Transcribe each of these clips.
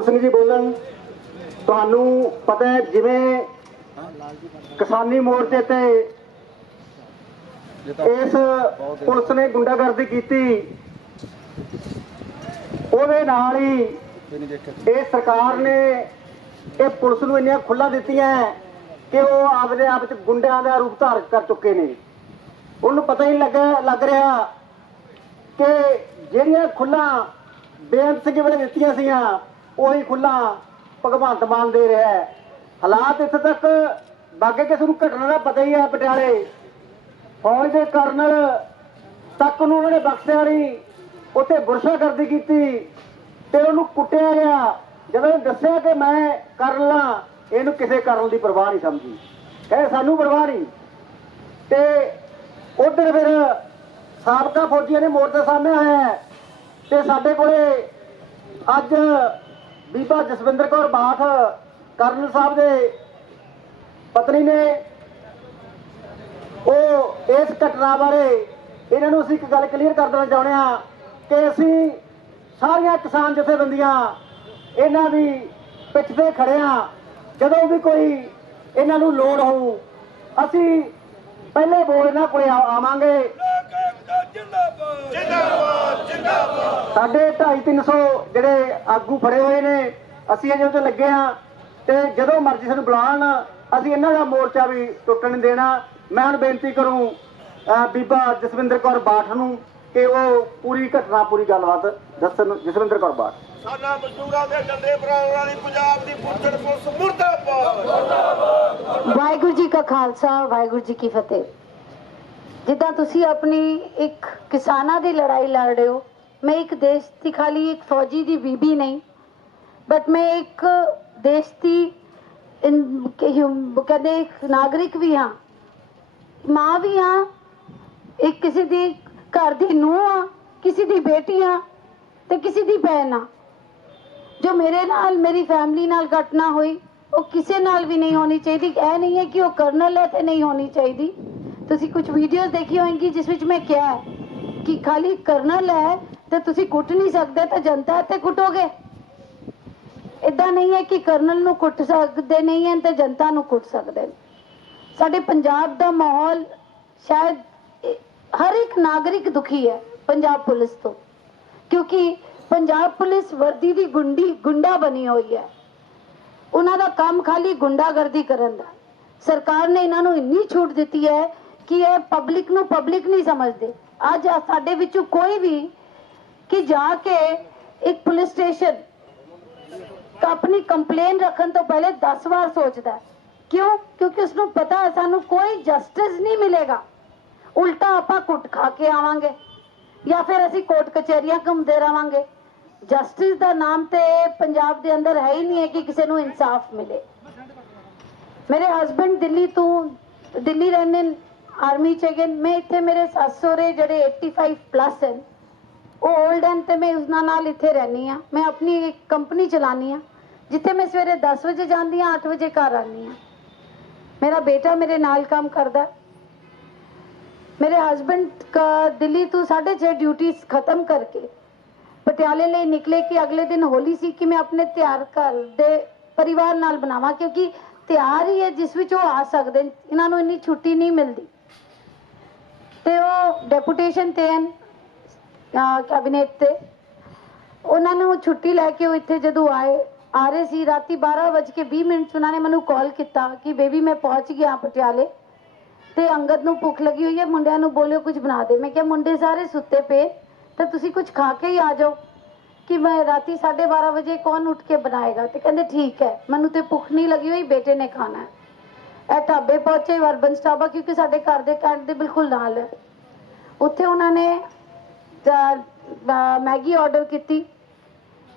ਨੂਰ ਸਿੰਘ ਜੀ ਬੋਲਣ। ਤੁਹਾਨੂੰ ਪਤਾ ਹੈ ਜਿਵੇਂ ਕਿਸਾਨੀ ਮੋਰਚੇ ਤੇ ਇਸ ਪੁਲਿਸ ਨੇ ਗੁੰਡਾਗਰਦੀ ਕੀਤੀ, ਉਹਦੇ ਨਾਲ ਹੀ ਇਹ ਸਰਕਾਰ ਨੇ ਇਹ ਪੁਲਿਸ ਨੂੰ ਇੰਨੀਆਂ ਖੁੱਲਾ ਦਿੱਤੀਆਂ ਕਿ ਉਹ ਆਪਦੇ ਆਪ ਚ ਗੁੰਡਿਆਂ ਦਾ ਰੂਪ ਧਾਰ ਕਰ ਚੁੱਕੇ ਨੇ। ਉਹਨੂੰ ਪਤਾ ਹੀ ਲੱਗ ਲੱਗ ਰਿਹਾ ਕਿ ਜਿਹੜੀਆਂ ਖੁੱਲਾਂ ਬੇਅੰਤ ਸਿੰਘ ਵੇਲੇ ਦਿੱਤੀਆਂ ਸੀਗੀਆਂ ਉਹੀ ਖੁੱਲਾਂ ਭਗਵੰਤ ਮਾਨ ਦੇ ਰਿਹਾ ਹੈ। ਹਾਲਾਤ ਇੱਥੇ ਤੱਕ ਬਾਗੇ ਕਿਸੇ ਨੂੰ ਘਟਨਾ ਦਾ ਪਤਾ ਹੀ ਹੈ ਪਟਿਆਲੇ। ਫੌਜ ਦੇ ਕਰਨਲ ਤੱਕ ਨੂੰ ਉਹਨਾਂ ਨੇ ਬਖਸ਼ਿਆ ਨਹੀਂ। ਉੱਥੇ ਗੁਰਸ਼ਾਗਰਦੀ ਕੀਤੀ ਤੇ ਉਹਨੂੰ ਕੁੱਟਿਆ ਗਿਆ। ਜਦੋਂ ਦੱਸਿਆ ਕਿ ਮੈਂ ਕਰਨਲਾਂ ਇਹਨੂੰ ਕਿਸੇ ਕਰਨ ਦੀ ਪਰਵਾਹ ਨਹੀਂ ਸਮਝੀ। ਕਹੇ ਸਾਨੂੰ ਪਰਵਾਹ ਨਹੀਂ। ਤੇ ਉਧਰ ਫਿਰ ਸਾਬਕਾ ਫੌਜੀਆਂ ਨੇ ਮੋਰਚਾ ਸਾਹਮਣੇ ਆਇਆ ਤੇ ਸਾਡੇ ਕੋਲੇ ਅੱਜ ਬੀਬਾ ਜਸਵਿੰਦਰ ਕੌਰ ਬਾਠ, ਕਰਨਲ ਸਾਹਿਬ ਦੇ ਪਤਨੀ ਨੇ ਉਹ ਇਸ ਘਟਨਾ ਬਾਰੇ ਇਹਨਾਂ ਨੂੰ ਅਸੀਂ ਇੱਕ ਗੱਲ ਕਲੀਅਰ ਕਰ ਦੇਣਾ ਚਾਹੁੰਦੇ ਹਾਂ ਕਿ ਅਸੀਂ ਸਾਰੀਆਂ ਕਿਸਾਨ ਜਥੇਬੰਦੀਆਂ ਇਹਨਾਂ ਦੀ ਪਿੱਠ ਤੇ ਖੜੇ ਹਾਂ। ਜਦੋਂ ਵੀ ਕੋਈ ਇਹਨਾਂ ਨੂੰ ਲੋੜ ਹੋਊ, ਅਸੀਂ ਪਹਿਲੇ ਬੋਲ ਇਹਨਾਂ ਕੋਲੇ ਆ- ਆਵਾਂਗੇ। ਸਾਡੇ 250 ਜਿਹੜੇ ਆਗੂ ਫੜੇ ਹੋਏ ਨੇ ਅਸੀਂ ਅਜੇ ਉੱਤੇ ਲੱਗੇ ਹਾਂ ਤੇ ਜਦੋਂ ਮਰਜ਼ੀ ਸਾਨੂੰ ਬੁਲਾਉਣ ਅਸੀਂ ਇਹਨਾਂ ਦਾ ਮੋਰਚਾ ਵੀ ਟੁੱਟਣ ਨਹੀਂ ਦੇਣਾ। ਮੈਂ ਹੁਣ ਬੇਨਤੀ ਕਰੂੰ ਬੀਬਾ ਜਸਵਿੰਦਰ ਕੌਰ ਬਾਠ ਨੂੰ ਕਿ ਉਹ ਪੂਰੀ ਘਟਨਾ ਪੂਰੀ ਗੱਲਬਾਤ ਦੱਸਣ ਜਸਵਿੰਦਰ ਕੌਰ ਬਾਠ। ਸਾਡਾ ਮਜ਼ਦੂਰਾਂ ਦੇ ਡੰਡੇ ਭਰਾਉਣ ਵਾਲੀ ਪੰਜਾਬ ਦੀ ਪੁੱਛੜ ਪੁਲਿਸ ਮੁਰਦਾਬਾਦ। ਵਾਹਿਗੁਰੂ ਜੀ ਕਾ ਖਾਲਸਾ ਵਾਹਿਗੁਰੂ ਜੀ ਕੀ ਫਤਿਹ। ਜਿੱਦਾਂ ਤੁਸੀਂ ਆਪਣੀ ਇੱਕ ਕਿਸਾਨਾਂ ਦੀ ਲੜਾਈ ਲੜ ਰਹੇ ਹੋ ਮੈਂ ਇੱਕ ਦੇਸ਼ ਦੀ ਖਾਲੀ ਇੱਕ ਫੌਜੀ ਦੀ ਬੀਬੀ ਨਹੀਂ ਬਟ ਮੈਂ ਇੱਕ ਦੇਸ਼ ਦੀ ਕਹਿੰਦੇ ਇੱਕ ਨਾਗਰਿਕ ਵੀ ਹਾਂ ਮਾਂ ਵੀ ਹਾਂ ਇੱਕ ਕਿਸੇ ਦੀ ਘਰ ਦੀ ਨੂੰਹ ਆ ਕਿਸੇ ਦੀ ਬੇਟੀ ਆ ਤੇ ਕਿਸੇ ਦੀ ਭੈਣ ਆ ਜੋ ਮੇਰੇ ਨਾਲ ਮੇਰੀ ਫੈਮਿਲੀ ਨਾਲ ਘਟਨਾ ਹੋਈ ਉਹ ਕਿਸੇ ਨਾਲ ਵੀ ਨਹੀਂ ਹੋਣੀ ਚਾਹੀਦੀ ਇਹ ਨਹੀਂ ਹੈ ਕਿ ਉਹ ਕਰਨਲ ਹੈ ਤੇ ਨਹੀਂ ਹੋਣੀ ਚਾਹੀਦੀ ਤੁਸੀਂ ਕੁਝ ਵੀਡੀਓਜ਼ ਦੇਖੀ ਹੋਣਗੀ ਜਿਸ ਵਿੱਚ ਮੈਂ ਕਿਹਾ ਹੈ ਕਿ ਖਾਲੀ ਕਰਨਲ ਹੈ ਤੇ ਤੁਸੀਂ ਕੁੱਟ ਨਹੀਂ ਸਕਦੇ ਤਾਂ ਜਨਤਾ ਤੇ ਕੁੱਟੋਗੇ? ਇਦਾਂ ਨਹੀਂ ਹੈ ਕਿ ਕਰਨਲ ਨੂੰ ਕੁੱਟ ਸਕਦੇ ਨਹੀਂ ਹੈ ਤੇ ਜਨਤਾ ਨੂੰ ਕੁੱਟ ਸਕਦੇ ਸਾਡੇ ਪੰਜਾਬ ਦਾ ਮਾਹੌਲ ਸ਼ਾਇਦ ਹਰ ਇੱਕ ਨਾਗਰਿਕ ਦੁਖੀ ਹੈ ਪੰਜਾਬ ਪੁਲਿਸ ਤੋਂ। ਕਿਉਂਕਿ ਪੰਜਾਬ ਪੁਲਿਸ ਵਰਦੀ ਦੀ ਗੁੰਡੀ, ਗੁੰਡਾ ਬਣੀ ਹੋਈ ਹੈ। ਉਹਨਾਂ ਦਾ ਕੰਮ ਖਾਲੀ ਗੁੰਡਾਗਰਦੀ ਕਰਨ ਦਾ। ਸਰਕਾਰ ਨੇ ਇਹਨਾਂ ਨੂੰ ਇੰਨੀ ਛੂਟ ਦਿੱਤੀ ਹੈ ਕਿ ਇਹ ਪਬਲਿਕ ਨੂੰ ਪਬਲਿਕ ਨਹੀਂ ਸਮਝਦੇ। ਅੱਜ ਸਾਡੇ ਵਿੱਚੋਂ ਕੋਈ ਵੀ ਕਿ ਜਾ ਕੇ ਇੱਕ ਪੁਲਿਸ ਸਟੇਸ਼ਨ ਆਪਣੀ ਕੰਪਲੇਨ ਰੱਖਣ ਤੋਂ ਪਹਿਲੇ 10 ਵਾਰ ਸੋਚਦਾ ਕਿਉਂ? ਕਿਉਂਕਿ ਉਸ ਨੂੰ ਪਤਾ ਹੈ, ਸਾਨੂੰ ਕੋਈ ਜਸਟਿਸ ਨਹੀਂ ਮਿਲੇਗਾ। ਉਲਟਾ ਆਪਾਂ ਕੁੱਟ ਖਾ ਕੇ ਆਵਾਂਗੇ ਜਾਂ ਫਿਰ ਅਸੀਂ ਕੋਰਟ ਕਚਹਿਰੀਆਂ ਘੁੰਮਦੇ ਰਵਾਂਗੇ ਜਸਟਿਸ ਦਾ ਨਾਮ ਤੇ ਪੰਜਾਬ ਦੇ ਅੰਦਰ ਹੈ ਹੀ ਨਹੀਂ ਹੈ ਕਿ ਕਿਸੇ ਨੂੰ ਇਨਸਾਫ ਮਿਲੇ। ਮੇਰੇ ਹਸਬੰਡ ਦਿੱਲੀ ਤੋਂ, ਦਿੱਲੀ ਰਹਿੰਦੇ ਆਰਮੀ ਚ ਹੈਗੇ ਮੈਂ ਇੱਥੇ ਮੇਰੇ ਸੱਸ ਸੋਰੇ ਜਿਹੜੇ 85 ਪਲੱਸ ਹਨ। ਉਹ 올ਡ ਹਨ ਤੇ ਮੈਂ ਉਹਨਾਂ ਨਾਲ ਇੱਥੇ ਰਹਿੰਦੀ ਆ ਮੈਂ ਆਪਣੀ ਕੰਪਨੀ ਚਲਾਨੀ ਆ ਜਿੱਥੇ ਮੈਂ ਸਵੇਰੇ 10 ਵਜੇ ਜਾਂਦੀ ਆ 8 ਵਜੇ ਘਰ ਆਉਂਦੀ ਆ ਮੇਰਾ ਬੇਟਾ ਮੇਰੇ ਨਾਲ ਕੰਮ ਕਰਦਾ ਮੇਰੇ ਹਸਬੰਡ का ਦਿੱਲੀ ਤੋਂ 6:30 ਡਿਊਟੀ ਖਤਮ ਕਰਕੇ ਪਟਿਆਲੇ ਲਈ ਨਿਕਲੇ ਕਿ ਅਗਲੇ ਦਿਨ ਹੋਲੀ ਸੀ ਕਿ ਮੈਂ ਆਪਣੇ ਤਿਆਰ ਘਰ ਦੇ ਪਰਿਵਾਰ ਨਾਲ ਬਣਾਵਾਂ, ਕਿਉਂਕਿ ਤਿਆਰ ਹੀ ਹੈ, ਜਿਸ ਵਿੱਚ ਉਹ ਆ ਸਕਦੇ ਨੇ। ਇਹਨਾਂ ਨੂੰ ਇੰਨੀ ਛੁੱਟੀ ਨਹੀਂ ਮਿਲਦੀ। ਤੇ ਉਹ ਡੈਪੂਟੇਸ਼ਨ ਤੇ ਹਨ। ਕੈਬਨਿਟ ਤੇ। ਉਹਨਾਂ ਨੂੰ ਛੁੱਟੀ ਲੈ ਕੇ ਉਹ ਇੱਥੇ ਜਦੋਂ ਆਏ, ਆ ਰਹੇ ਸੀ, ਰਾਤੀ 12:20 ਮਿੰਟ ਉਹਨਾਂ ਨੇ ਮੈਨੂੰ ਕਾਲ ਕੀਤਾ ਕਿ ਬੇਬੀ ਮੈਂ ਪਹੁੰਚ ਗਿਆ ਪਟਿਆਲੇ ਤੇ ਅੰਗਦ ਨੂੰ ਭੁੱਖ ਲੱਗੀ ਹੋਈ ਹੈ, ਮੁੰਡਿਆਂ ਨੂੰ ਬੋਲਿਓ ਕੁਝ ਬਣਾ ਦੇ। ਮੈਂ ਕਿਹਾ, ਮੁੰਡੇ ਸਾਰੇ ਸੁੱਤੇ ਪਏ, ਤਾਂ ਤੁਸੀਂ ਕੁਝ ਖਾ ਕੇ ਹੀ ਆ ਜਾਓ ਕਿ ਮੈਂ ਰਾਤੀ 12:30 ਵਜੇ ਕੌਣ ਉੱਠ ਕੇ ਬਣਾਏਗਾ? ਤੇ ਕਹਿੰਦੇ, ਠੀਕ ਹੈ, ਮੈਨੂੰ ਤੇ ਭੁੱਖ ਨਹੀਂ ਲੱਗੀ ਹੋਈ, ਬੇਟੇ ਨੇ ਖਾਣਾ ਹੈ। ਇਹ ਢਾਬੇ ਪਹੁੰਚੇ ਵਰਬਨ ਢਾਬਾ, ਕਿਉਂਕਿ ਸਾਡੇ ਘਰ ਦੇ ਕੈਂਟ ਦੇ ਬਿਲਕੁਲ ਨਾਲ ਹੈ। ਉੱਥੇ ਉਹਨਾਂ ਨੇ ਮੈਗੀ ਆਰਡਰ ਕੀਤੀ।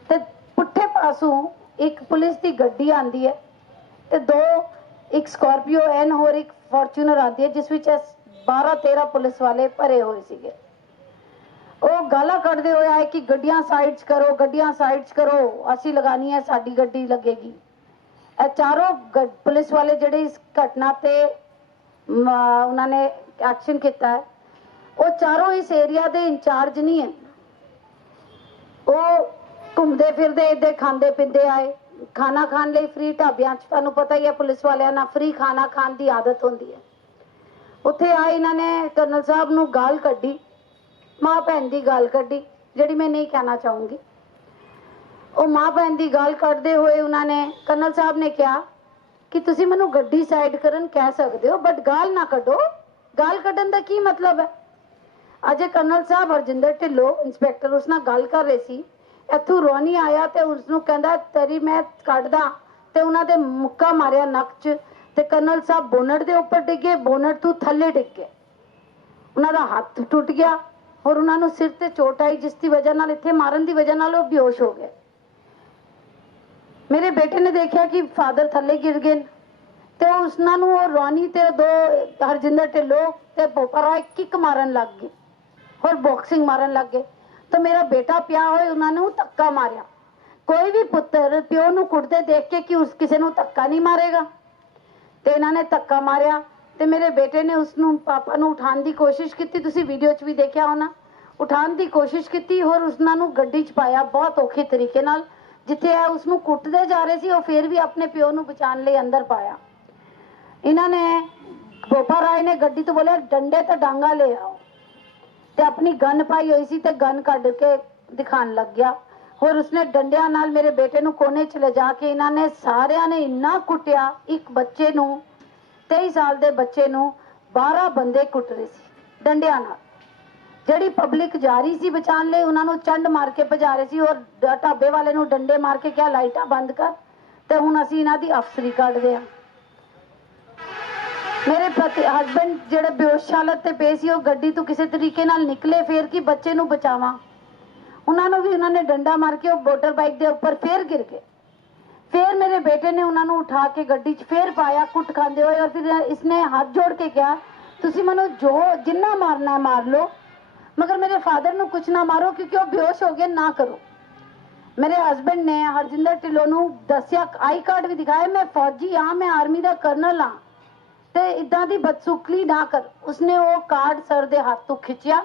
ਤੇ ਪੁੱਠੇ ਪਾਸੋਂ ਇੱਕ ਪੁਲਿਸ ਦੀ ਗੱਡੀ ਆਂਦੀ ਹੈ ਤੇ ਦੋ, ਇੱਕ ਸਕਾਰਪੀਓ ਐਨ ਹੋਰ ਇੱਕ ਫੋਰਚੂਨਰ ਆਂਦੀ ਹੈ, ਜਿਸ ਵਿੱਚ 12 13 ਪੁਲਿਸ ਵਾਲੇ ਭਰੇ ਹੋਏ ਸੀਗੇ। ਉਹ ਗਾਲਾਂ ਕੱਢਦੇ ਹੋਏ ਆਏ ਕਿ ਗੱਡੀਆਂ ਸਾਈਡਸ ਕਰੋ, ਗੱਡੀਆਂ ਸਾਈਡਸ ਕਰੋ, ਅਸੀਂ ਲਗਾਣੀ ਹੈ, ਸਾਡੀ ਗੱਡੀ ਲੱਗੇਗੀ। ਇਹ ਚਾਰੋਂ ਗ- ਪੁਲਿਸ ਵਾਲੇ ਜਿਹੜੇ ਇਸ ਘਟਨਾ ਤੇ ਉਹਨਾਂ ਨੇ ਐਕਸ਼ਨ ਕੀਤਾ ਹੈ। ਉਹ ਚਾਰੋਂ ਇਸ ਏਰੀਆ ਦੇ ਇੰਚਾਰਜ ਨਹੀਂ ਹੈ। ਉਹ ਘੁੰਮਦੇ ਫਿਰਦੇ, ਇੱਦੇ ਖਾਂਦੇ ਪਿੰਦੇ ਆਏ। ਖਾਣਾ ਖਾਣ ਲਈ ਫ੍ਰੀ ਢਾਬਿਆਂ 'ਚ, ਤੁਹਾਨੂੰ ਪਤਾ ਹੀ ਹੈ, ਪੁਲਿਸ ਵਾਲਿਆਂ ਨਾਲ ਫ੍ਰੀ ਖਾਣਾ ਖਾਣ ਦੀ ਆਦਤ ਹੁੰਦੀ ਹੈ। ਉੱਥੇ ਆਏ ਇਹਨਾਂ ਨੇ ਕਰਨਲ ਸਾਹਿਬ ਨੂੰ ਗਾਲ ਕੱਢੀ। ਮਾਂ ਭੈਣ ਦੀ ਗਾਲ ਕੱਢੀ, ਜਿਹੜੀ ਮੈਂ ਨਹੀਂ ਕਹਿਣਾ ਚਾਹੂੰਗੀ। ਉਹ ਮਾਂ ਭੈਣ ਦੀ ਗਾਲ ਕੱਢਦੇ ਹੋਏ ਉਹਨਾਂ ਨੇ, ਕਰਨਲ ਸਾਹਿਬ ਨੇ ਕਿਹਾ ਕਿ ਤੁਸੀਂ ਮੈਨੂੰ ਗੱਡੀ ਸਾਈਡ ਕਰਨ ਕਹਿ ਸਕਦੇ ਹੋ ਬਟ ਗਾਲ ਨਾ ਕੱਢੋ। ਗਾਲ ਕੱਢਣ ਦਾ ਕੀ ਮਤਲਬ ਹੈ? ਅਜੇ ਕਰਨਲ ਸਾਹਿਬ ਹਰਜਿੰਦਰ ਢਿੱਲੋਂ ਇੰਸਪੈਕਟਰ ਉਸ ਨਾਲ ਗੱਲ ਕਰ ਰਹੇ ਸੀ। ਇੱਥੋਂ ਰੋਣੀ ਆਇਆ ਤੇ ਉਸ ਨੂੰ ਕਹਿੰਦਾ, ਤੇਰੀ ਮੈਂ ਕੱਢਦਾ। ਤੇ ਉਹਨਾਂ ਦੇ ਮੁੱਕਾ ਮਾਰਿਆ ਨੱਕ 'ਚ ਤੇ ਕਰਨਲ ਸਾਹਿਬ ਬੋਨਟ ਦੇ ਉੱਪਰ ਡਿੱਗੇ। ਬੋਨਟ ਤੋਂ ਥੱਲੇ ਡਿੱਗ ਗਏ। ਉਹਨਾਂ ਦਾ ਹੱਥ ਟੁੱਟ ਗਿਆ ਔਰ ਉਹਨਾਂ ਨੂੰ ਸਿਰ ਤੇ ਚੋਟ ਆਈ, ਜਿਸ ਦੀ ਵਜ੍ਹਾ ਨਾਲ ਇੱਥੇ ਮਾਰਨ ਦੀ ਵਜ੍ਹਾ ਨਾਲ ਉਹ ਬੇਹੋਸ਼ ਹੋ ਗਏ। ਮੇਰੇ ਬੇਟੇ ਨੇ ਦੇਖਿਆ ਕਿ ਫਾਦਰ ਥੱਲੇ ਗਿਰ ਗਏ ਤੇ ਉਸਨਾਂ ਨੂੰ ਉਹ ਰੋਣੀ ਤੇ ਦੋ ਹਰਜਿੰਦਰ ਢਿੱਲੋਂ ਤੇ ਪੋਪਰਾ ਕਿੱਕ ਮਾਰਨ ਲੱਗ ਗਏ। ਹੋਰ ਬਾਕਸਿੰਗ ਮਾਰਨ ਲੱਗ ਗਏ। ਤਾਂ ਮੇਰਾ ਬੇਟਾ ਪਿਆ ਹੋਏ ਉਹਨਾਂ ਨੂੰ ਧੱਕਾ ਮਾਰਿਆ। ਕੋਈ ਵੀ ਪੁੱਤਰ ਪਿਓ ਨੂੰ ਕੁੱਟਦੇ ਦੇਖ ਕੇ ਕਿ ਉਸ ਕਿਸੇ ਨੂੰ ਧੱਕਾ ਨਹੀਂ ਮਾਰੇਗਾ। ਤੇ ਇਹਨਾਂ ਨੇ ਧੱਕਾ ਮਾਰਿਆ ਤੇ ਮੇਰੇ ਬੇਟੇ ਨੇ ਉਸ ਨੂੰ ਪਾਪਾ ਨੂੰ ਉਠਾਉਣ ਦੀ ਕੋਸ਼ਿਸ਼ ਕੀਤੀ। ਤੁਸੀਂ ਵੀਡੀਓ 'ਚ ਵੀ ਦੇਖਿਆ ਹੋਣਾ। ਉਠਾਉਣ ਦੀ ਕੋਸ਼ਿਸ਼ ਕੀਤੀ ਹੋਰ ਉਸਨਾਂ ਨੂੰ ਗੱਡੀ 'ਚ ਪਾਇਆ ਬਹੁਤ ਔਖੇ ਤਰੀਕੇ ਨਾਲ, ਜਿੱਥੇ ਇਹ ਉਸ ਨੂੰ ਕੁੱਟਦੇ ਜਾ ਰਹੇ ਸੀ, ਉਹ ਫਿਰ ਵੀ ਆਪਣੇ ਪਿਓ ਨੂੰ ਬਚਾਉਣ ਲਈ ਅੰਦਰ ਪਾਇਆ। ਇਹਨਾਂ ਨੇ ਗੋਪਾ ਰਾਏ ਨੇ ਗੱਡੀ ਤੋਂ ਬੋਲਿਆ, ਡੰਡੇ ਤੇ ਡਾਂਗਾ ਲੈ ਆਓ। ਤੇ ਆਪਣੀ ਗਨ ਪਾਈ ਹੋਈ ਸੀ ਤੇ ਗਨ ਕੱਢ ਕੇ ਦਿਖਾਣ ਲੱਗ ਗਿਆ। ਹੋਰ ਉਸਨੇ ਡੰਡਿਆਂ ਨਾਲ ਮੇਰੇ ਬੇਟੇ ਨੂੰ ਕੋਨੇ 'ਚ ਲਿਜਾ ਕੇ ਇਹਨਾਂ ਨੇ ਸਾਰਿਆਂ ਨੇ ਇੰਨਾ ਕੁੱਟਿਆ, ਇੱਕ ਬੱਚੇ ਨੂੰ 23 ਸਾਲ ਦੇ ਬੱਚੇ ਨੂੰ 12 ਬੰਦੇ ਕੁੱਟ ਰਹੇ ਸੀ ਡੰਡਿਆਂ ਨਾਲ। ਜਿਹੜੀ ਪਬਲਿਕ ਜਾ ਰਹੀ ਸੀ ਬਚਾਉਣ ਲਈ, ਉਹਨਾਂ ਨੂੰ ਚੰਡ ਮਾਰ ਕੇ ਭਜਾ ਰਹੇ ਸੀ ਔਰ ਢਾਬੇ ਵਾਲੇ ਨੂੰ ਡੰਡੇ ਮਾਰ ਕੇ ਕਿਹਾ, ਲਾਈਟਾਂ ਬੰਦ ਕਰ। ਤੇ ਹੁਣ ਅਸੀਂ ਇਹਨਾਂ ਦੀ ਅਫਸਰੀ ਕੱਢਦੇ ਹਾਂ। ਮੇਰੇ ਪਤੀ ਹਸਬੰਡ ਜਿਹੜੇ ਬੇਹੋਸ਼ ਹਾਲਤ ਤੇ ਪਏ ਸੀ, ਉਹ ਗੱਡੀ ਤੋਂ ਕਿਸੇ ਤਰੀਕੇ ਨਾਲ ਨਿਕਲੇ, ਫੇਰ ਕਿ ਬੱਚੇ ਨੂੰ ਬਚਾਵਾਂ? ਉਹਨਾਂ ਨੂੰ ਵੀ ਉਹਨਾਂ ਨੇ ਡੰਡਾ ਮਾਰ ਕੇ ਉਹ ਮੋਟਰ ਬਾਈਕ ਦੇ ਉੱਪਰ ਫੇਰ ਗਿਰ ਗਏ। ਫੇਰ ਮੇਰੇ ਬੇਟੇ ਨੇ ਉਹਨਾਂ ਨੂੰ ਉਠਾ ਕੇ ਗੱਡੀ 'ਚ ਫੇਰ ਪਾਇਆ, ਕੁੱਟ ਖਾਂਦੇ ਹੋਏ ਔਰ ਫਿਰ ਇਸਨੇ ਹੱਥ ਜੋੜ ਕੇ ਕਿਹਾ, ਤੁਸੀਂ ਮੈਨੂੰ ਜੋ ਜਿੰਨਾ ਮਾਰਨਾ ਮਾਰ ਲਓ, ਮਗਰ ਮੇਰੇ ਫਾਦਰ ਨੂੰ ਕੁਝ ਨਾ ਮਾਰੋ ਕਿਉਂਕਿ ਉਹ ਬੇਹੋਸ਼ ਹੋ ਗਏ ਨਾ ਕਰੋ। ਮੇਰੇ ਹਸਬੰਡ ਨੇ ਹਰਜਿੰਦਰ ਢਿੱਲੋਂ ਨੂੰ ਦੱਸਿਆ, ਆਈ ਕਾਰਡ ਵੀ ਦਿਖਾਇਆ, ਮੈਂ ਫੌਜੀ ਆ ਮੈਂ ਆਰਮੀ ਦਾ ਕਰਨਲ ਆ ਤੇ ਇਦਾਂ ਦੀ ਬਦਸੁਕਲੀ ਨਾ ਕਰ। ਉਸਨੇ ਉਹ ਕਾਰਡ ਸਰ ਦੇ ਹੱਥ ਤੋਂ ਖਿੱਚਿਆ।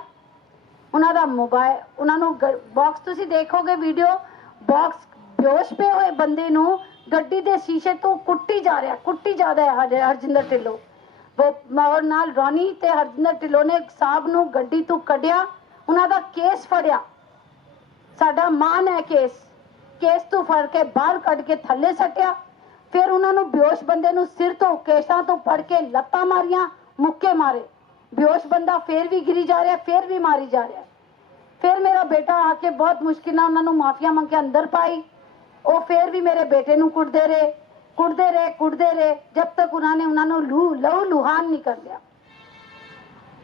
ਉਹਨਾਂ ਦਾ ਮੋਬਾਈਲ ਉਹਨਾਂ ਨੂੰ ਬਾਕਸ ਤੁਸੀਂ ਦੇਖੋਗੇ ਵੀਡੀਓ ਬਾਕਸ ਬੇਹੋਸ਼ ਪਏ ਹੋਏ ਬੰਦੇ ਨੂੰ ਗੱਡੀ ਦੇ ਸ਼ੀਸ਼ੇ ਤੋਂ ਕੁੱਟੀ ਜਾ ਰਿਹਾ, ਕੁੱਟੀ ਜਾ ਰਿਹਾ ਹਰਜਿੰਦਰ ਢਿੱਲੋਂ। ਔਰ ਨਾਲ ਰੋਣੀ ਤੇ ਹਰਜਿੰਦਰ ਢਿੱਲੋਂ ਨੇ ਸਾਹਿਬ ਨੂੰ ਗੱਡੀ ਤੋਂ ਕੱਢਿਆ, ਉਹਨਾਂ ਦਾ ਕੇਸ ਫੜਿਆ। ਸਾਡਾ ਮਾਨ ਹੈ ਕੇਸ ਕੇਸ ਤੋਂ ਫੜ ਕੇ ਬਾਹਰ ਕੱਢ ਕੇ ਥੱਲੇ ਸੱਟਿਆ। ਫਿਰ ਉਹਨਾਂ ਨੂੰ ਬੇਹੋਸ਼ ਬੰਦੇ ਨੂੰ ਸਿਰ ਤੋਂ ਕੇਸਾਂ ਤੋਂ ਫੜ ਕੇ ਲੱਤਾਂ ਮਾਰੀਆਂ, ਮੁੱਕੇ ਮਾਰੇ। ਬੇਹੋਸ਼ ਬੰਦਾ ਫੇਰ ਵੀ ਗਿਰੀ ਜਾ ਰਿਹਾ, ਫੇਰ ਵੀ ਮਾਰੀ ਜਾ ਰਿਹਾ। ਫਿਰ ਮੇਰਾ ਬੇਟਾ ਆ ਕੇ ਬਹੁਤ ਮੁਸ਼ਕਿਲ ਨਾਲ ਉਹਨਾਂ ਨੂੰ ਮਾਫੀਆ ਮੰਗ ਕੇ ਅੰਦਰ ਪਾਈ। ਉਹ ਫੇਰ ਵੀ ਮੇਰੇ ਬੇਟੇ ਨੂੰ ਕੁੱਟਦੇ ਰਹੇ ਕੁੱਟਦੇ ਰਹੇ ਕੁੱਟਦੇ ਰਹੇ, ਜਦ ਤੱਕ ਉਹਨਾਂ ਨੇ ਉਹਨਾਂ ਨੂੰ ਲੂ, ਲਹੂ ਲੁਹਾਨ ਨਹੀਂ ਕਰ ਲਿਆ।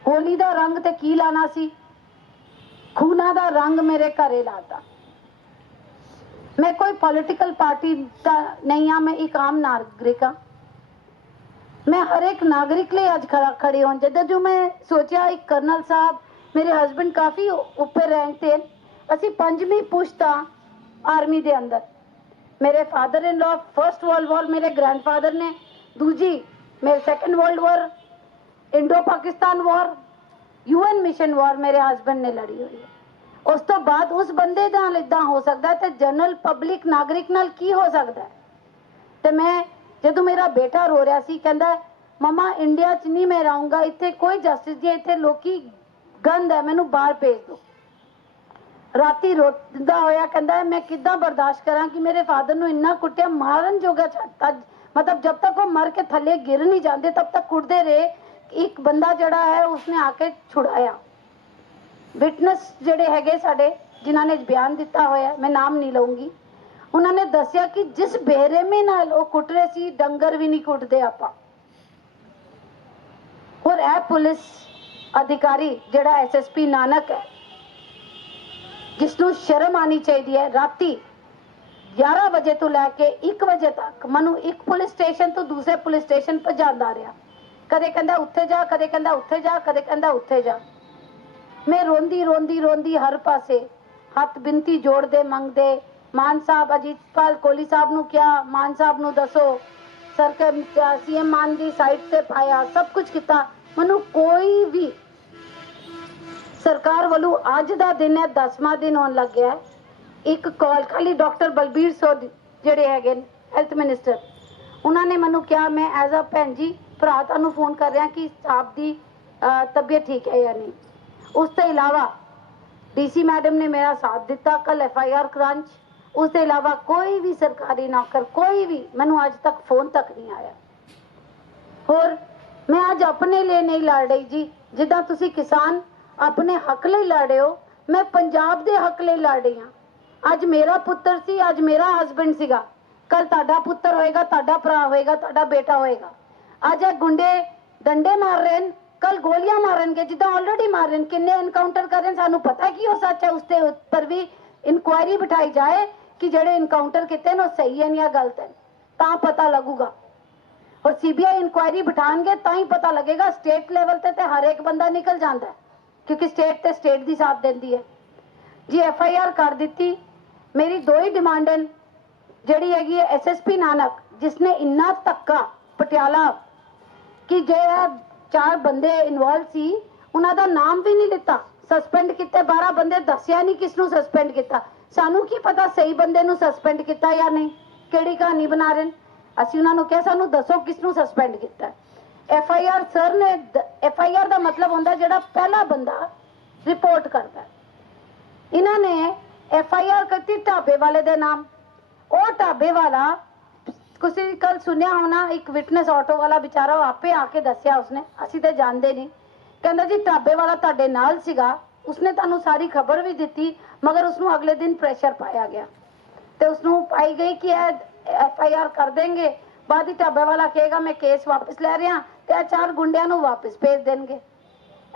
ਹੋਲੀ ਦਾ ਰੰਗ ਤੇ ਕੀ ਲਾਣਾ ਸੀ? ਖੂਨਾ ਦਾ ਰੰਗ ਮੇਰੇ ਘਰੇ ਲਾਤਾ ਮੈਂ ਕੋਈ ਪੋਲਿਟੀਕਲ ਪਾਰਟੀ ਦਾ ਨਹੀਂ ਆ ਮੈਂ ਇੱਕ ਆਮ ਨਾਗਰਿਕ ਹਾਂ ਮੈਂ ਹਰ ਇੱਕ ਨਾਗਰਿਕ ਲਈ ਅੱਜ ਖੜਾ ਖੜੀ ਹਾਂ ਜਦੋਂ ਜੋ ਮੈਂ ਸੋਚਿਆ ਇੱਕ ਕਰਨਲ ਸਾਹਿਬ ਮੇਰੇ ਹਸਬੰਡ ਕਾਫੀ ਉੱਪਰ ਰੈਂਕ ਤੇ ਅਸੀਂ ਪੰਜਵੀਂ ਪੁਸ਼ਤਾ ਆਰਮੀ ਦੇ ਅੰਦਰ ਮੇਰੇ ਫਾਦਰ ਇਨ ਲਾ ਫਰਸਟ ਵਰਲਡ ਵਾਰ ਮੇਰੇ ਗ੍ਰੈਂਡਫਾਦਰ ਨੇ ਦੂਜੀ ਮੇਰੇ second world war Indo Pakistan war UN mission war ਮੇਰੇ ਹਸਬੰਡ ਨੇ ਲੜੀ ਹੋਈ ਹੈ ਉਸ ਤੋਂ ਬਾਅਦ ਉਸ ਬੰਦੇ ਨਾਲ ਇਦਾਂ ਹੋ ਸਕਦਾ ਤੇ ਜਨਰਲ ਪਬਲਿਕ ਨਾਗਰਿਕ ਨਾਲ ਕੀ ਹੋ ਸਕਦਾ ਤੇ ਮੈਂ ਜਦੋਂ ਮੇਰਾ ਬੇਟਾ ਰੋ ਰਿਹਾ ਸੀ, ਕਹਿੰਦਾ, ਮਮਾ, ਇੰਡੀਆ 'ਚ ਨਹੀਂ ਮੈਂ ਰਹੂੰਗਾ, ਇੱਥੇ ਕੋਈ ਜਸਟਿਸ ਨਹੀਂ ਇੱਥੇ ਲੋਕੀ ਗੰਦ ਹੈ, ਮੈਨੂੰ ਬਾਹਰ ਭੇਜ ਦਿਓ। ਰਾਤੀ ਰੋਂਦਾ ਹੋਇਆ ਕਹਿੰਦਾ, ਮੈਂ ਕਿੱਦਾਂ ਬਰਦਾਸ਼ਤ ਕਰਾਂ ਕਿ ਮੇਰੇ ਫਾਦਰ ਨੂੰ ਇੰਨਾ ਕੁੱਟਿਆ, ਮਾਰਨ ਜੋਗਾ ਛੱਡਤਾ ਮਤਲਬ ਜਦ ਤੱਕ ਉਹ ਮਰ ਕੇ ਥੱਲੇ ਗਿਰ ਨਹੀਂ ਜਾਂਦੇ ਤਬ ਤੱਕ ਕੁੱਟਦੇ ਰਹੇ, ਇੱਕ ਬੰਦਾ ਜਿਹੜਾ ਹੈ, ਉਸਨੇ ਆ ਕੇ ਛੁਡਾਇਆ। ਵਿਟਨੈਸ ਜਿਹੜੇ ਹੈਗੇ ਸਾਡੇ, ਜਿਨ੍ਹਾਂ ਨੇ ਬਿਆਨ ਦਿੱਤਾ ਹੋਇਆ, ਮੈਂ ਨਾਮ ਨਹੀਂ ਲਵਾਂਗੀ ਉਹਨਾਂ ਨੇ ਦੱਸਿਆ ਕਿ ਜਿਸ ਬੇਰਹਿਮੀ ਨਾਲ ਉਹ ਕੁੱਟ ਰਹੇ ਸੀ, ਡੰਗਰ ਵੀ ਨਹੀਂ ਕੁੱਟਦੇ ਆਪਾਂ। ਔਰ ਇਹ ਪੁਲਿਸ ਅਧਿਕਾਰੀ, ਜਿਹੜਾ ਐਸਐਸਪੀ ਨਾਨਕ ਹੈ ਜਿਸ ਨੂੰ ਸ਼ਰਮ ਆਣੀ ਚਾਹੀਦੀ ਹੈ, ਰਾਤੀ 11 ਵਜੇ ਤੋਂ ਲੈ ਕੇ 1 ਵਜੇ ਤੱਕ, ਮੈਨੂੰ ਇੱਕ ਪੁਲਿਸ ਸਟੇਸ਼ਨ ਤੋਂ ਦੂਸਰੇ ਪੁਲਿਸ ਸਟੇਸ਼ਨ ਭਜਾਉਂਦਾ ਰਿਹਾ। ਕਦੇ ਕਹਿੰਦਾ ਉੱਥੇ ਜਾ, ਕਦੇ ਕਹਿੰਦਾ ਉੱਥੇ ਜਾ, ਕਦੇ ਕਹਿੰਦਾ ਉੱਥੇ ਜਾ। ਮੈਂ ਰੋਂਦੀ ਰੋਂਦੀ ਰੋਂਦੀ ਹਰ ਪਾਸੇ, ਹੱਥ ਬਿੰਤੀ ਜੋੜਦੇ ਮੰਗਦੇ, ਮਾਨ ਸਾਹਿਬ ਅਜੀਤਪਾਲ ਕੋਹਲੀ ਸਾਹਿਬ ਨੂੰ ਕਿਹਾ, ਮਾਨ ਸਾਹਿਬ ਨੂੰ ਦੱਸੋ ਸਰਕਾਰ ਸੀਐਮ ਮਾਨ ਦੀ ਸਾਈਟ ਤੇ ਪਾਇਆ ਸਭ ਕੁਝ ਕੀਤਾ, ਮੈਨੂੰ ਕੋਈ ਵੀ ਸਰਕਾਰ ਵੱਲੋਂ ਅੱਜ ਦਾ ਦਿਨ ਹੈ 10ਵਾਂ ਦਿਨ ਹੋਣ ਲੱਗਿਆ ਇੱਕ ਕਾਲ ਖਾਲੀ ਡਾਕਟਰ ਬਲਬੀਰ ਸੋਧ ਜਿਹੜੇ ਹੈਗੇ ਹੈਲਥ ਮਿਨਿਸਟਰ ਉਹਨਾਂ ਨੇ ਮੈਨੂੰ ਕਿਹਾ, ਮੈਂ ਐਜ਼ ਅ ਭੈਣ ਜੀ, ਭਰਾ ਤੁਹਾਨੂੰ ਫੋਨ ਕਰ ਰਿਹਾ ਕਿ ਸਾਹਿਬ ਦੀ ਤਬੀਅਤ ਠੀਕ ਹੈ ਜਾਂ ਨਹੀਂ। ਉਸ ਤੋਂ ਇਲਾਵਾ ਡੀਸੀ ਮੈਡਮ ਨੇ ਮੇਰਾ ਸਾਥ ਦਿੱਤਾ ਕੱਲ ਐਫ ਆਈ ਆਰ ਕ੍ਰਾਂਚ। ਉਸ ਤੋਂ ਇਲਾਵਾ ਕੋਈ ਵੀ ਸਰਕਾਰੀ ਨੌਕਰ, ਕੋਈ ਵੀ, ਮੈਨੂੰ ਅੱਜ ਤੱਕ ਫੋਨ ਤੱਕ ਨਹੀਂ ਆਇਆ। ਹੋਰ, ਮੈਂ ਅੱਜ ਆਪਣੇ ਲਈ ਨਹੀਂ ਲੜ ਰਹੀ ਜੀ। ਜਿੱਦਾਂ ਤੁਸੀਂ ਕਿਸਾਨ ਆਪਣੇ ਹੱਕ ਲਈ ਲੜ ਰਹੇ ਹੋ, ਮੈਂ ਪੰਜਾਬ ਦੇ ਹੱਕ ਲਈ ਲੜ ਰਹੀ ਹਾਂ। ਅੱਜ ਮੇਰਾ ਪੁੱਤਰ ਸੀ, ਅੱਜ ਮੇਰਾ ਹਸਬੰਡ ਸੀਗਾ। ਕੱਲ ਤੁਹਾਡਾ ਪੁੱਤਰ ਹੋਏਗਾ, ਤੁਹਾਡਾ ਭਰਾ ਹੋਏਗਾ, ਤੁਹਾਡਾ ਬੇਟਾ ਹੋਏਗਾ। ਅੱਜ ਇਹ ਗੁੰਡੇ ਡੰਡੇ ਮਾਰ ਰਹੇ ਨੇ ਕੱਲ ਗੋਲੀਆਂ ਮਾਰਨਗੇ ਜਿੱਦਾਂ ਆਲਰੇਡੀ ਮਾਰ ਰਹੇ ਨੇ ਕਿੰਨੇ ਐਨਕਾਊਂਟਰ ਕਰ ਰਹੇ ਨੇ ਸਾਨੂੰ ਪਤਾ ਕੀ ਉਹ ਸੱਚ ਹੈ ਉਸ ਤੇ ਉੱਪਰ ਵੀ ਇਨਕੁਆਇਰੀ ਬਿਠਾਈ ਜਾਏ ਕਿ ਜਿਹੜੇ ਐਨਕਾਊਂਟਰ ਕੀਤੇ ਨੇ ਉਹ ਸਹੀ ਹੈ ਜਾਂ ਗਲਤ ਹੈ ਤਾਂ ਪਤਾ ਲੱਗੂਗਾ ਔਰ ਸੀਬੀਆਈ ਇਨਕੁਆਇਰੀ ਬਿਠਾਣਗੇ ਤਾਂ ਹੀ ਪਤਾ ਲੱਗੇਗਾ ਸਟੇਟ ਲੈਵਲ ਤੇ ਤੇ ਹਰ ਇੱਕ ਬੰਦਾ ਨਿਕਲ ਜਾਂਦਾ ਹੈ ਕਿਉਂਕਿ ਸਟੇਟ ਤੇ ਸਟੇਟ ਦੀ ਸਾਥ ਦਿੰਦੀ ਹੈ ਜੀ ਐਫ ਆਈ ਆਰ ਕਰ ਦਿੱਤੀ ਮੇਰੀ ਦੋ ਹੀ ਡਿਮਾਂਡ ਹਨ ਜਿਹੜੀ ਹੈਗੀ ਹੈ ਐਸਐਸਪੀ ਨਾਨਕ ਜਿਸਨੇ ਇੰਨਾ ਧੱਕਾ ਪਟਿਆਲਾ ਕਿ ਜਿਹੜਾ ਚਾਰ ਬੰਦੇ ਇਨਵੋਲਵ ਸੀ, ਉਹਨਾਂ ਦਾ ਨਾਮ ਵੀ ਨਹੀਂ ਲਿੱਤਾ। ਸਸਪੈਂਡ ਕੀਤੇ 12 ਬੰਦੇ ਦੱਸਿਆ ਨਹੀਂ ਕਿਸ ਨੂੰ ਸਸਪੈਂਡ ਕੀਤਾ। ਸਾਨੂੰ ਕੀ ਪਤਾ ਸਹੀ ਬੰਦੇ ਨੂੰ ਸਸਪੈਂਡ ਕੀਤਾ ਜਾਂ ਨਹੀਂ, ਕਿਹੜੀ ਕਹਾਣੀ ਬਣਾ ਰਹੇ ਅਸੀਂ ਉਹਨਾਂ ਨੂੰ ਕਿਹਾ, ਸਾਨੂੰ ਦੱਸੋ ਕਿਸ ਨੂੰ ਸਸਪੈਂਡ ਕੀਤਾ। ਐਫ ਆਈ ਆਰ ਸਰ ਨੇ ਐਫ ਆਈ ਆਰ ਦਾ ਮਤਲਬ ਹੁੰਦਾ ਜਿਹੜਾ ਪਹਿਲਾ ਬੰਦਾ ਰਿਪੋਰਟ ਕਰਦਾ ਹੈ। ਇਹਨਾਂ ਨੇ ਐਫ ਆਈ ਆਰ ਕਰਤੀ ਢਾਬੇ ਵਾਲੇ ਦੇ ਨਾਮ। ਉਹ ਢਾਬੇ ਵਾਲਾ ਤੁਸੀਂ ਕੱਲ ਸੁਣਿਆ ਹੋਣਾ, ਇੱਕ ਵਿਟਨੈਸ ਆਟੋ ਵਾਲਾ ਵਿਚਾਰਾ ਉਹ ਆਪੇ ਆ ਕੇ ਦੱਸਿਆ ਉਸਨੇ, ਅਸੀਂ ਤੇ ਜਾਣਦੇ ਨਹੀਂ। ਕਹਿੰਦਾ ਜੀ, ਢਾਬੇ ਵਾਲਾ ਤੁਹਾਡੇ ਨਾਲ ਸੀਗਾ, ਉਸਨੇ ਤੁਹਾਨੂੰ ਸਾਰੀ ਖਬਰ ਵੀ ਦਿੱਤੀ, ਮਗਰ ਉਸਨੂੰ ਅਗਲੇ ਦਿਨ ਪ੍ਰੈਸ਼ਰ ਪਾਇਆ ਗਿਆ। ਤੇ ਉਸਨੂੰ ਪਾਈ ਗਈ ਕਿ ਇਹ ਐਫ ਆਈ ਆਰ ਕਰ ਦੇਂਗੇ ਬਾਅਦ ਹੀ ਢਾਬੇ ਵਾਲਾ ਕਹੇਗਾ, ਮੈਂ ਕੇਸ ਵਾਪਸ ਲੈ ਰਿਹਾ, ਤੇ ਇਹ ਚਾਰ ਗੁੰਡਿਆਂ ਨੂੰ ਵਾਪਸ ਭੇਜ ਦੇਣਗੇ।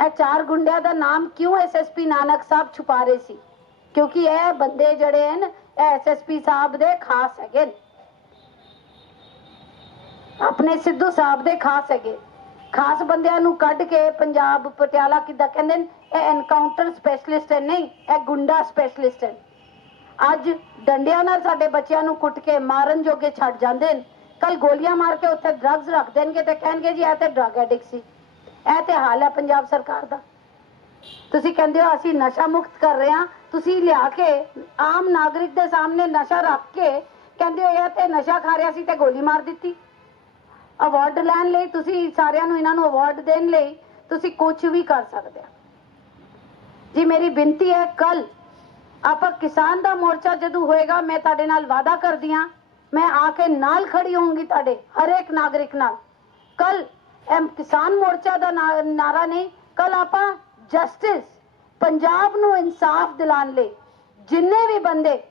ਇਹ ਚਾਰ ਗੁੰਡਿਆਂ ਦਾ ਨਾਮ ਕਿਉਂ ਐਸਐਸਪੀ ਨਾਨਕ ਸਾਹਿਬ ਛੁਪਾ ਰਹੇ ਸੀ? ਕਿਉਂਕਿ ਇਹ ਬੰਦੇ ਜਿਹੜੇ ਹਨ ਐਸਐਸਪੀ ਸਾਹਿਬ ਦੇ ਖਾਸ ਹੈਗੇ ਨੇ। ਆਪਣੇ ਸਿੱਧੂ ਸਾਹਿਬ ਦੇ ਖਾਸ ਹੈਗੇ। ਖਾਸ ਬੰਦਿਆਂ ਨੂੰ ਕੱਢ ਕੇ ਪੰਜਾਬ ਪਟਿਆਲਾ ਕਿੱਦਾਂ ਕਹਿੰਦੇ ਨੇ, ਇਹ ਐਨਕਾਊਂਟਰ ਸਪੈਸ਼ਲਿਸਟ ਹੈ, ਨਹੀਂ, ਇਹ ਗੁੰਡਾ ਸਪੈਸ਼ਲਿਸਟ ਹੈ। ਅੱਜ ਡੰਡਿਆਂ ਨਾਲ ਸਾਡੇ ਬੱਚਿਆਂ ਨੂੰ ਕੁੱਟ ਕੇ ਮਾਰਨ ਜੋਗੇ ਛੱਡ ਜਾਂਦੇ ਨੇ। ਕੱਲ ਗੋਲੀਆਂ ਮਾਰ ਕੇ ਉੱਥੇ ਡਰੱਗਸ ਰੱਖ ਦੇਣਗੇ ਤੇ ਕਹਿਣਗੇ ਜੀ, ਇਹ ਤੇ ਡਰੱਗ ਐਡਿਕਟ ਸੀ। ਇਹ ਤੇ ਹਾਲ ਹੈ ਪੰਜਾਬ ਸਰਕਾਰ ਦਾ। ਤੁਸੀਂ ਕਹਿੰਦੇ ਹੋ, ਅਸੀਂ ਨਸ਼ਾ ਮੁਕਤ ਕਰ ਰਹੇ ਹਾਂ। ਤੁਸੀਂ ਲਿਆ ਕੇ ਆਮ ਨਾਗਰਿਕ ਦੇ ਸਾਹਮਣੇ ਨਸ਼ਾ ਰੱਖ ਕੇ ਕਹਿੰਦੇ ਹੋ, ਇਹ ਤੇ ਨਸ਼ਾ ਖਾ ਰਿਹਾ ਸੀ ਤੇ ਗੋਲੀ ਮਾਰ ਦਿੱਤੀ। ਅਵਾਰਡ ਲੈਣ ਲਈ, ਤੁਸੀਂ ਸਾਰਿਆਂ ਨੂੰ ਇਹਨਾਂ ਨੂੰ ਅਵਾਰਡ ਦੇਣ ਲਈ ਤੁਸੀਂ ਕੁਝ ਵੀ ਕਰ ਸਕਦੇ ਹੋ ਜੀ, ਮੇਰੀ ਬੇਨਤੀ ਹੈ ਕੱਲ ਆਪਾਂ ਕਿਸਾਨ ਦਾ ਮੋਰਚਾ ਜਦੋਂ ਹੋਏਗਾ, ਮੈਂ ਤੁਹਾਡੇ ਨਾਲ ਵਾਅਦਾ ਕਰਦੀ ਹਾਂ। ਮੈਂ ਆ ਕੇ ਨਾਲ ਖੜੀ ਹੋਊਂਗੀ ਤੁਹਾਡੇ ਹਰ ਨਾਗਰਿਕ ਨਾਲ। ਕੱਲ ਐਮ ਕਿਸਾਨ ਮੋਰਚਾ ਦਾ ਨਾਰਾ ਨਹੀਂ ਕੱਲ ਆਪਾਂ ਜਸਟਿਸ ਪੰਜਾਬ ਨੂੰ ਇਨਸਾਫ ਦਿਲਾਉਣ ਲਈ ਜਿੰਨੇ ਵੀ ਬੰਦੇ,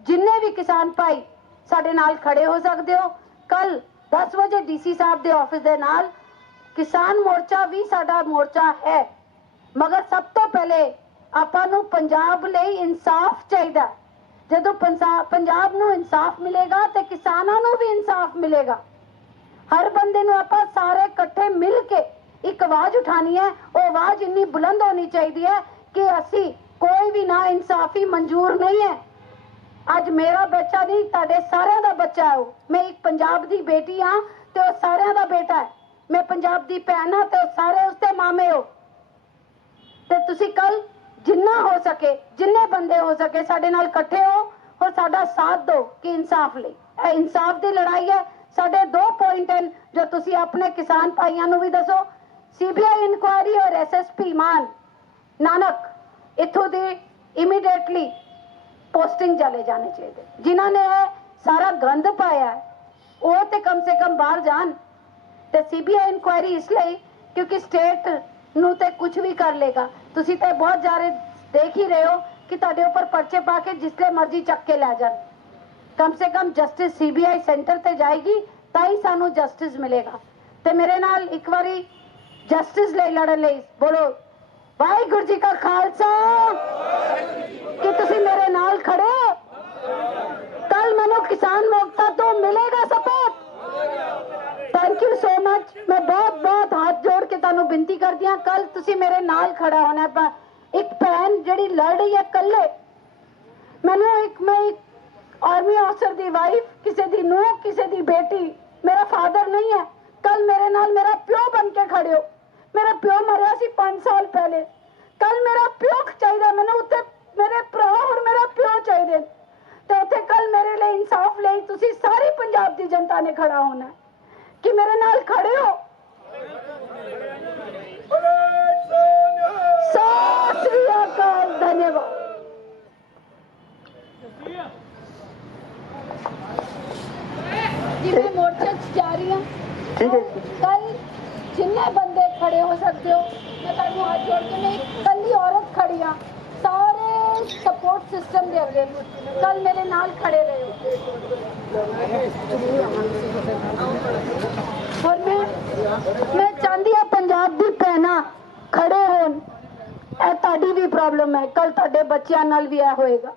ਜਿੰਨੇ ਵੀ ਕਿਸਾਨ ਭਾਈ ਸਾਡੇ ਨਾਲ ਖੜੇ ਹੋ ਸਕਦੇ ਹੋ ਕੱਲ 10 ਵਜੇ ਡੀਸੀ ਸਾਹਿਬ ਦੇ ਆਫਿਸ ਦੇ ਨਾਲ ਕਿਸਾਨ ਮੋਰਚਾ ਵੀ ਸਾਡਾ ਮੋਰਚਾ ਹੈ। ਮਗਰ ਸਭ ਤੋਂ ਪਹਿਲੇ ਆਪਾਂ ਨੂੰ ਪੰਜਾਬ ਲਈ ਇਨਸਾਫ ਚਾਹੀਦਾ। ਜਦੋਂ ਪੰਜਾਬ ਨੂੰ ਇਨਸਾਫ ਮਿਲੇਗਾ ਤੇ ਕਿਸਾਨਾਂ ਨੂੰ ਵੀ ਇਨਸਾਫ ਮਿਲੇਗਾ। ਹਰ ਬੰਦੇ ਨੂੰ ਆਪਾਂ ਸਾਰੇ ਇਕੱਠੇ ਮਿਲ ਕੇ ਇੱਕ ਆਵਾਜ਼ ਉਠਾਣੀ ਹੈ। ਉਹ ਆਵਾਜ਼ ਇੰਨੀ ਬੁਲੰਦ ਹੋਣੀ ਚਾਹੀਦੀ ਹੈ ਕਿ ਅਸੀਂ ਕੋਈ ਵੀ ਨਾ ਇਨਸਾਫੀ ਮਨਜ਼ੂਰ ਨਹੀਂ ਹੈ। ਅੱਜ ਮੇਰਾ ਬੱਚਾ ਨਹੀਂ, ਤੁਹਾਡੇ ਸਾਰਿਆਂ ਦਾ ਬੱਚਾ ਹੈ ਉਹ। ਮੈਂ ਇੱਕ ਪੰਜਾਬ ਦੀ ਬੇਟੀ ਆ ਤੇ ਉਹ ਸਾਰਿਆਂ ਦਾ ਬੇਟਾ ਹੈ। ਮੈਂ ਪੰਜਾਬ ਦੀ ਭੈਣ ਹਾਂ ਤੇ ਉਹ ਸਾਰੇ ਉਸਦੇ ਮਾਮੇ ਹੋ। ਤੇ ਤੁਸੀਂ ਕੱਲ ਜਿੰਨਾ ਹੋ ਸਕੇ, ਜਿੰਨੇ ਬੰਦੇ ਹੋ ਸਕੇ ਸਾਡੇ ਨਾਲ ਇਕੱਠੇ ਹੋ ਔਰ ਸਾਡਾ ਸਾਥ ਦਿਓ ਕਿ ਇਨਸਾਫ ਲਈ। ਇਹ ਇਨਸਾਫ ਦੀ ਲੜਾਈ ਹੈ। ਸਾਡੇ ਦੋ ਪੁਆਇੰਟ ਹਨ ਜੋ ਤੁਸੀਂ ਆਪਣੇ ਕਿਸਾਨ ਭਾਈਆਂ ਨੂੰ ਵੀ ਦੱਸੋ। ਸੀਬੀਆਈ ਇਨਕੁਆਇਰੀ ਔਰ ਐਸਐਸਪੀ ਮਾਨ। ਨਾਨਕ, ਇਥੋਂ ਦੇ ਇਮੀਡੀਏਟਲੀ ਪੋਸਟਿੰਗ ਚਲੇ ਜਾਣੇ ਚਾਹੀਦੇ। ਜਿਨ੍ਹਾਂ ਨੇ ਇਹ ਸਾਰਾ ਗੰਦ ਪਾਇਆ ਉਹ ਤੇ ਕਮ ਸੇ ਕਮ ਬਾਹਰ ਜਾਣ ਤੇ ਸੀਬੀਆਈ ਇਨਕੁਆਇਰੀ ਇਸ ਲਈ ਕਿਉਂਕਿ ਸਟੇਟ ਨੂੰ ਤੇ ਕੁਝ ਵੀ ਕਰ ਲੇਗਾ ਤੁਸੀਂ ਤੇ ਬਹੁਤ ਜਾਰੇ ਦੇਖ ਹੀ ਰਹੇ ਹੋ ਕਿ ਤੁਹਾਡੇ ਉੱਪਰ ਪਰਚੇ ਪਾ ਕੇ ਜਿਸਲੇ ਮਰਜ਼ੀ ਚੱਕ ਕੇ ਲੈ ਜਾਣ। ਕਮ ਸੇ ਕਮ ਜਸਟਿਸ ਸੀਬੀਆਈ ਸੈਂਟਰ ਤੇ ਜਾਏਗੀ, ਤਾਂ ਹੀ ਸਾਨੂੰ ਜਸਟਿਸ ਮਿਲੇਗਾ। ਤੇ ਮੇਰੇ ਨਾਲ ਇੱਕ ਵਾਰੀ ਜਸਟਿਸ ਲਈ ਲੜਨ ਲਈ ਬੋਲੋ, ਵਾਹਿਗੁਰੂ ਜੀ ਕਾ ਖਾਲਸਾ! ਨਾਲ ਖੜੇ ਕੱਲ ਮੈਨੂੰ ਕਿਸਾਨ ਮੋਰਚਾ ਤੋਂ ਮਿਲੇਗਾ support thank you so much ਮੈਂ ਬਹੁਤ ਬਹੁਤ ਹੱਥ ਜੋੜ ਕੇ ਤੁਹਾਨੂੰ ਬੇਨਤੀ ਕਰਦੀ ਹਾਂ ਕੱਲ ਤੁਸੀਂ ਮੇਰੇ ਨਾਲ ਖੜਾ ਹੋਣਾ ਹੈ। ਇੱਕ ਭੈਣ ਜਿਹੜੀ ਲੜ ਰਹੀ ਹੈ ਇਕੱਲੇ। ਮੈਨੂੰ ਇੱਕ, ਮੈਂ ਇੱਕ ਆਰਮੀ ਅਫਸਰ ਦੀ ਵਾਈਫ ਕਿਸੇ ਦੀ ਨੂੰਹ, ਕਿਸੇ ਦੀ ਬੇਟੀ, ਮੇਰਾ ਫਾਦਰ ਨਹੀਂ ਹੈ। ਕੱਲ ਮੇਰੇ ਨਾਲ ਮੇਰਾ ਪਿਓ ਬਣ ਕੇ ਖੜੇ ਹੋ। ਮੇਰਾ ਪਿਓ ਮਰਿਆ ਸੀ 5 ਸਾਲ ਪਹਿਲੇ। ਕੱਲ ਮੇਰਾ ਪਿਓ ਚਾਹੀਦਾ ਮੈਨੂੰ ਉੱਤੇ ਮੇਰੇ ਭਰਾ ਔਰ ਮੇਰਾ ਪਿਓ ਚਾਹੀਦੇ ਤੇ ਉੱਥੇ ਕੱਲ ਮੇਰੇ ਲਈ ਇਨਸਾਫ ਲਈ ਤੁਸੀਂ ਸਾਰੀ ਪੰਜਾਬ ਦੀ ਜਨਤਾ ਨੇ ਖੜਾ ਹੋਣਾ। ਕਿ ਮੇਰੇ ਨਾਲ ਖੜੇ ਹੋ ਸਤਿ ਸ੍ਰੀ ਅਕਾਲ ਧੰਨਵਾਦ ਜਿਵੇਂ ਮੋਰਚੇ 'ਚ ਜਾ ਰਹੀ ਹਾਂ ਠੀਕ ਹੈ ਜੀ। ਕੱਲ ਜਿੰਨੇ ਬੰਦੇ ਖੜੇ ਹੋ ਸਕਦੇ ਹੋ ਮੈਂ ਤੁਹਾਨੂੰ ਹੱਥ ਜੋੜ ਕੇ ਮੈਂ ਇੱਕ ਕੱਲੀ ਔਰਤ ਖੜੀ ਆ ਸਾਰੇ ਸਪੋਰਟ ਸਿਸਟਮ ਦੇ ਅੱਗੇ ਕੱਲ ਮੇਰੇ ਨਾਲ ਖੜੇ ਰਹੇ। ਔਰ ਮੈਂ ਮੈਂ ਚਾਹੁੰਦੀ ਆ ਪੰਜਾਬ ਦੀ ਭੈਣਾਂ ਖੜੇ ਹੋਣ। ਇਹ ਤੁਹਾਡੀ ਵੀ ਪ੍ਰੋਬਲਮ ਹੈ। ਕੱਲ ਤੁਹਾਡੇ ਬੱਚਿਆਂ ਨਾਲ ਵੀ ਇਹ ਹੋਏਗਾ।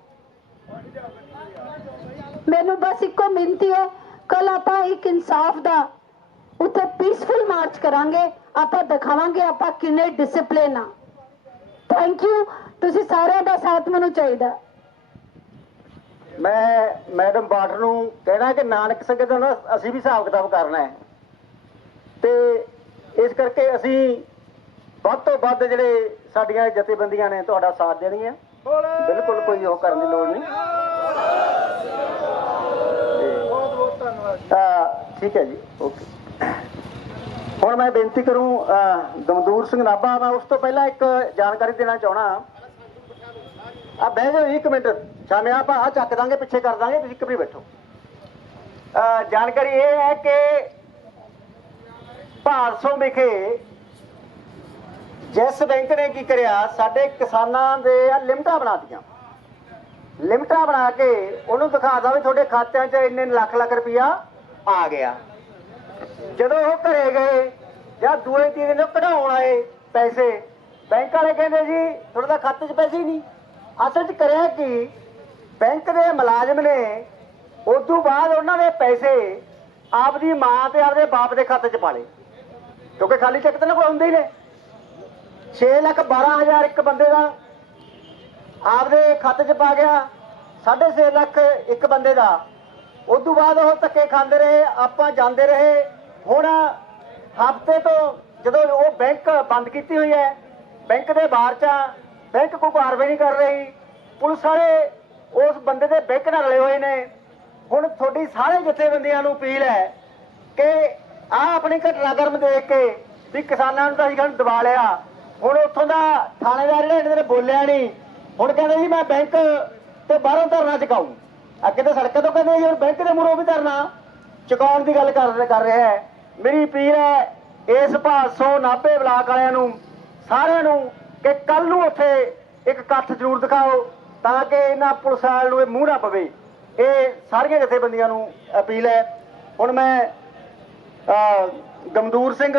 ਮੈਨੂੰ ਬਸ ਇੱਕੋ ਮਿਹਨਤੀ ਹੈ ਕੱਲ ਆਪਾਂ ਇੱਕ ਇਨਸਾਫ ਦਾ ਉੱਥੇ ਪੀਸਫੁਲ ਮਾਰਚ ਕਰਾਂਗੇ। ਆਪਾਂ ਦਿਖਾਵਾਂਗੇ ਆਪਾਂ ਕਿੰਨੇ ਡਿਸਪਲਿਨ ਆ ਥੈਂਕ ਯੂ ਤੁਸੀਂ ਸਾਰਿਆਂ ਦਾ ਸਾਥ ਮੈਨੂੰ ਚਾਹੀਦਾ। ਮੈਂ, ਮੈਡਮ ਬਾਠ ਨੂੰ ਕਹਿਣਾ ਕਿ ਨਾਨਕ ਸੰਗਤ ਦਾ ਅਸੀਂ ਵੀ ਹਿਸਾਬ ਕਿਤਾਬ ਕਰਨਾ ਹੈ। ਤੇ ਇਸ ਕਰਕੇ ਅਸੀਂ ਵੱਧ ਤੋਂ ਵੱਧ ਜਿਹੜੇ ਸਾਡੀਆਂ ਜਥੇਬੰਦੀਆਂ ਨੇ ਤੁਹਾਡਾ ਸਾਥ ਦੇਣਗੀਆਂ ਬਿਲਕੁਲ ਕੋਈ ਉਹ ਕਰਨ ਦੀ ਲੋੜ ਨਹੀਂ। ਬਹੁਤ ਬਹੁਤ ਧੰਨਵਾਦ ਠੀਕ ਹੈ ਜੀ, ਓਕੇ। ਹੁਣ ਮੈਂ ਬੇਨਤੀ ਕਰੂੰ ਦਮਦੂਰ ਸਿੰਘ ਨਾਭਾ, ਮੈਂ ਉਸ ਤੋਂ ਪਹਿਲਾਂ ਇੱਕ ਜਾਣਕਾਰੀ ਦੇਣਾ ਚਾਹਣਾ ਆ ਬਹਿ ਜਾਓ ਇੱਕ ਮਿੰਟ। ਸ਼ਾਮਿਆ ਆਪਾਂ ਆ ਚੱਕ ਦਾਂਗੇ, ਪਿੱਛੇ ਕਰ ਦਾਂਗੇ, ਤੁਸੀਂ ਕਿਵੇਂ ਬੈਠੋ। ਜਾਣਕਾਰੀ ਇਹ ਹੈ ਕਿ ਭਾਰਸੋਂ ਵਿਖੇ ਜਿਸ ਬੈਂਕ ਨੇ ਕੀ ਕਰਿਆ, ਸਾਡੇ ਕਿਸਾਨਾਂ ਦੇ ਆ ਲਿਮਟਾਂ ਬਣਾਤੀਆਂ ਲਿਮਟਾਂ ਬਣਾ ਕੇ ਉਹਨੂੰ ਦਿਖਾਦਾ ਵੀ ਤੁਹਾਡੇ ਖਾਤਿਆਂ 'ਚ ਇੰਨੇ ਲੱਖ ਲੱਖ ਰੁਪਇਆ ਆ ਗਿਆ। ਜਦੋਂ ਉਹ ਘਰੇ ਗਏ ਜਾਂ ਦੂਏ ਤੀਏ ਦਿਨ ਕਢਾਉਣ ਆਏ ਪੈਸੇ, ਬੈਂਕ ਵਾਲੇ ਕਹਿੰਦੇ ਜੀ, ਤੁਹਾਡੇ ਦਾ ਖਾਤੇ 'ਚ ਪੈਸੇ ਹੀ ਨਹੀਂ। ਅਸਲ 'ਚ ਕਰਿਆ ਕਿ ਬੈਂਕ ਦੇ ਮੁਲਾਜ਼ਮ ਨੇ ਉਸ ਤੋਂ ਬਾਅਦ ਉਹਨਾਂ ਦੇ ਪੈਸੇ ਆਪਦੀ ਮਾਂ ਤੇ ਆਪਦੇ ਬਾਪ ਦੇ ਖਾਤੇ 'ਚ ਪਾ ਲਏ। ਕਿਉਂਕਿ ਖਾਲੀ ਚੈੱਕ ਤਾਂ ਕੋਈ ਹੁੰਦੇ ਹੀ ਨੇ। 6 ਲੱਖ 12000 ਇੱਕ ਬੰਦੇ ਦਾ ਆਪਦੇ ਖਾਤੇ 'ਚ ਪਾ ਗਿਆ 6.5 ਲੱਖ ਇੱਕ ਬੰਦੇ ਦਾ। ਉਸ ਤੋਂ ਬਾਅਦ ਉਹ ਧੱਕੇ ਖਾਂਦੇ ਰਹੇ, ਆਪਾਂ ਜਾਂਦੇ ਰਹੇ। ਹੁਣ ਹਫ਼ਤੇ ਤੋਂ ਜਦੋਂ ਉਹ ਬੈਂਕ ਬੰਦ ਕੀਤੀ ਹੋਈ ਹੈ, ਬੈਂਕ ਦੇ ਬਾਹਰ ਚ ਬੈਂਕ ਕੋਈ ਕਾਰਵਾਈ ਨਹੀਂ ਕਰ ਰਹੀ। ਪੁਲਿਸ ਵਾਲੇ ਉਸ ਬੰਦੇ ਦੇ ਬੈਂਕ ਨਾਲ ਰਲੇ ਹੋਏ ਨੇ। ਹੁਣ ਤੁਹਾਡੀ ਸਾਰੇ ਜਥੇਬੰਦੀਆਂ ਨੂੰ ਅਪੀਲ ਹੈ ਕਿ ਆ ਆਪਣੀ ਘਟਨਾ ਕਰਮ ਦੇਖ ਕੇ ਵੀ ਕਿਸਾਨਾਂ ਨੂੰ ਤਾਂ ਅਸੀਂ ਕਹਿੰਦੇ ਦਬਾ ਲਿਆ। ਹੁਣ ਉੱਥੋਂ ਦਾ ਥਾਣੇਦਾਰ ਜਿਹੜੇ ਇਹਨਾਂ ਨੇ ਬੋਲਿਆ ਨਹੀਂ ਹੁਣ ਕਹਿੰਦੇ ਜੀ ਮੈਂ ਬੈਂਕ ਤੇ ਬਾਹਰੋਂ ਧਰਨਾ ਚੁਕਾਊ। ਅੱਗੇ ਤਾਂ ਸੜਕਾਂ ਤੋਂ ਕਹਿੰਦੇ ਜੀ, ਹੁਣ ਬੈਂਕ ਦੇ ਮੂਹਰੋਂ ਵੀ ਧਰਨਾ ਚੁਕਾਉਣ ਦੀ ਗੱਲ ਕਰ ਕਰ ਰਿਹਾ ਹੈ। ਮੇਰੀ ਅਪੀਲ ਹੈ, ਇਸ ਭਾਸੋਂ ਨਾਭੇ ਬਲਾਕ ਵਾਲਿਆਂ ਨੂੰ, ਸਾਰਿਆਂ ਨੂੰ ਕਿ ਕੱਲ ਨੂੰ ਉੱਥੇ ਇੱਕ ਇਕੱਠ ਜ਼ਰੂਰ ਦਿਖਾਓ ਤਾਂ ਕਿ ਇਹਨਾਂ ਪੁਲਿਸ ਵਾਲਿਆਂ ਨੂੰ ਇਹ ਮੂੰਹ ਨਾ ਪਵੇ। ਇਹ ਸਾਰੀਆਂ ਜਥੇਬੰਦੀਆਂ ਨੂੰ ਅਪੀਲ ਹੈ। ਹੁਣ ਮੈਂ ਅਹ, ਗਮਦੂਰ ਸਿੰਘ